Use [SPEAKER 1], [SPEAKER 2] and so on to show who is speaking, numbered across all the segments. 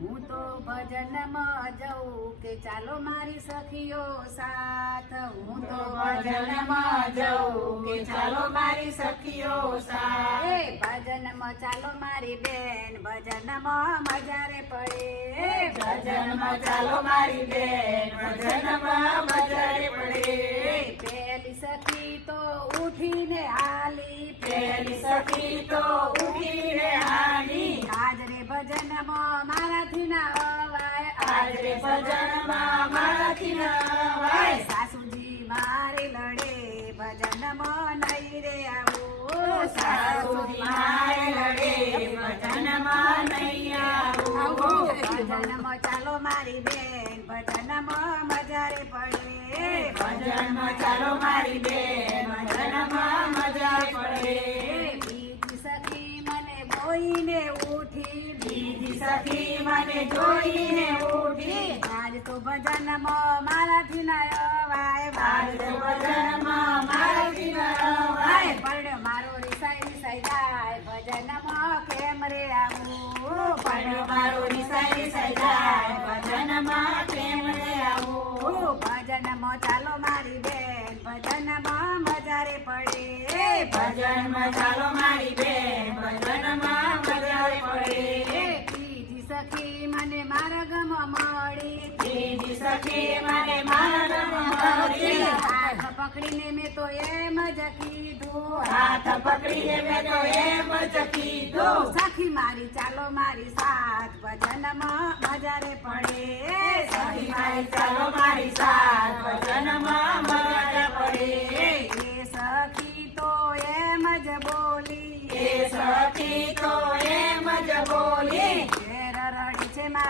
[SPEAKER 1] હું તો ભજનમાં જઉં કે ચાલો મારી સખીઓ સાથ. હું તો
[SPEAKER 2] ભજનમાં જઉં કે ચાલો મારી સખીઓ સાથ.
[SPEAKER 1] ભજનમાં ચાલો મારી બેન ભજનમાં મજા રે પડે.
[SPEAKER 2] ભજનમાં ચાલો મારી બેન ભજનમાં મજા રે પડે.
[SPEAKER 1] પેલી સખી તો ઉઠીને હાલી. પેલી
[SPEAKER 2] સખી તો ઉઠીને હાલી.
[SPEAKER 1] આજ રે ભજનમાં મારાથી ના અવાય. આજ રે ભજનમાં
[SPEAKER 2] મારાથી ના અવાય.
[SPEAKER 1] સાસુજી મારે લડે ભજનમાં નહીં રે આવું. સાસુજી મારે લડે
[SPEAKER 2] ભજનમાં નહીં આવું.
[SPEAKER 1] ભજનમાં ચાલો મારી બેન ભજનમાં મજા રે પડે.
[SPEAKER 2] ભજનમાં ચાલો મારી બેન સખી મને જોઈને ઉઠી.
[SPEAKER 1] આજ તો ભજનમાં મારાથી ના અવાય આજ તો
[SPEAKER 2] ભજનમાં મારાથી ના અવાય
[SPEAKER 1] પણ મારો રિસાઈ રિસાઈ જાય, ભજનમાં કેમ રે આવું? પણ મારો રિસાઈ રિસાઈ જાય,
[SPEAKER 2] ભજનમાં કેમ રે આવું?
[SPEAKER 1] ભજનમાં ચાલો મારી બેન, ભજનમાં મજા રે પડે.
[SPEAKER 2] ભજનમાં ચાલો
[SPEAKER 1] સખી મને મારા ગમ મળી.
[SPEAKER 2] ત્રીજી સખી મને મારા ગમ મળી.
[SPEAKER 1] હાથ પકડીને મેં તો એમ જ કીધું. હાથ
[SPEAKER 2] પકડીને મેં તો એમ જ કીધું.
[SPEAKER 1] સખી મારી ચાલો મારી સાથ ભજનમાં મજા રે પડે. સખી મારી
[SPEAKER 2] ચાલો મારી સાથ ભજનમાં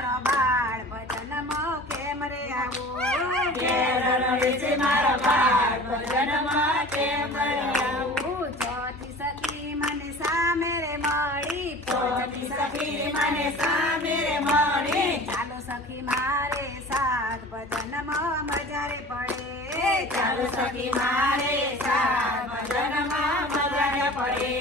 [SPEAKER 1] મારો બાળ ભજનમાં કેમ રે આવું?
[SPEAKER 2] ઘેર રડી મારો બાળ ભજનમાં કેમ રે
[SPEAKER 1] આવું? ચોથી સખી મને સામે રે મળી ચોથી સખી મને
[SPEAKER 2] સામે રે મળી.
[SPEAKER 1] ચાલો સખી મારે સાથ ભજનમાં મજા રે પડે. ચાલો
[SPEAKER 2] સખી મારે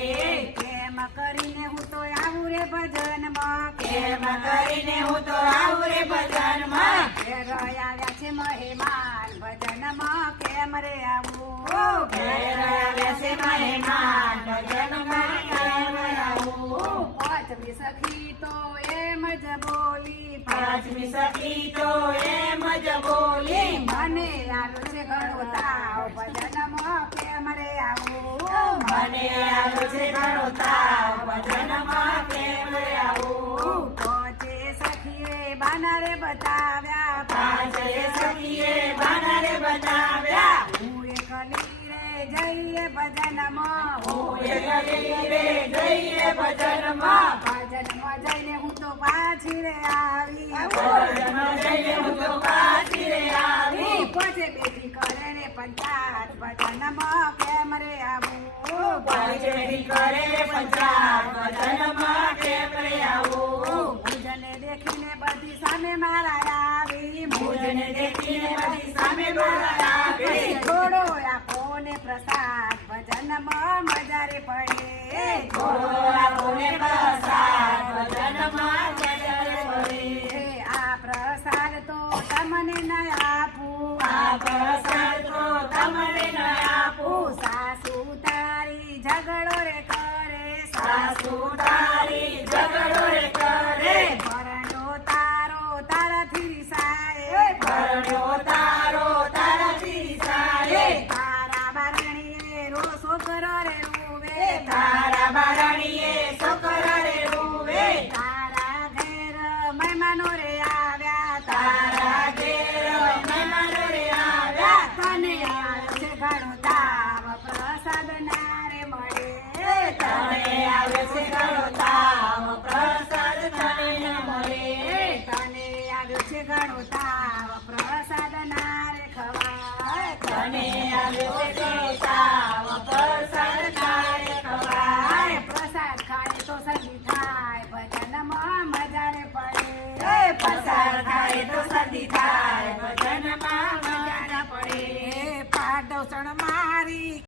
[SPEAKER 1] કેમ કરીને હું તો આવું રે ભજનમાં?
[SPEAKER 2] કેમ કરીને હું તો આવું રે ભજનમાં?
[SPEAKER 1] ઘેર આવ્યા છે મહેમાન ભજનમાં. કેમ રે આવું? ઘેર આવ્યા
[SPEAKER 2] છે મહેમાન ભજનમાં કેમ આવું?
[SPEAKER 1] પાંચમી સખી તો એમ જ બોલી પાંચમી
[SPEAKER 2] સખી તો એમ જ બોલી.
[SPEAKER 1] મને આવ્યો છે ઘણો તાવ ભજનમાં કેમ રે આવું મને
[SPEAKER 2] આવ્યો છે ઘણો તાવ ભજનમાં કેમ આવું
[SPEAKER 1] પાંચે સખીએ બાના બતાવ્યા. પાંચે
[SPEAKER 2] સખીએ બાના બતાવ્યા.
[SPEAKER 1] હું એકલી રે જઈએ ભજનમાં. હું
[SPEAKER 2] એકલી રે જઈએ ભજનમાં.
[SPEAKER 1] ભજનમાં જઈને હું તો પાછી રે આવી. ભજનમાં
[SPEAKER 2] જઈને હું તો પાછી રે આવી.
[SPEAKER 1] કરે રે પંચાયત ભજનમાં. મારે આવું
[SPEAKER 2] પાછળી કરે પંચાંગ વચન માટે આવું
[SPEAKER 1] મુજને દેખીને બધી સામે મારા આવી મુજને
[SPEAKER 2] દેખીને બધી સામે મારા આવી
[SPEAKER 1] થોડો આપો પ્રસાદ ભજનમાં મજા પડે થોડો
[SPEAKER 2] આપો પ્રસાદ ભજનમાં મજા પડે
[SPEAKER 1] આ પ્રસાદ તો તમને ન આપું આ પ્રસાદ
[SPEAKER 2] તો તમને છોકરો
[SPEAKER 1] મહેમાનો રે આવ્યા તારા ઘેર મહેમાનો
[SPEAKER 2] રે આવ્યા
[SPEAKER 1] તને આવશે ઘણો પ્રસાદ ના મળે તને આવશે ઘણો
[SPEAKER 2] તાવ પ્રસાદ મળે
[SPEAKER 1] તને આવશે ઘણો તાવ પ્રસાદ ના રે ખવાય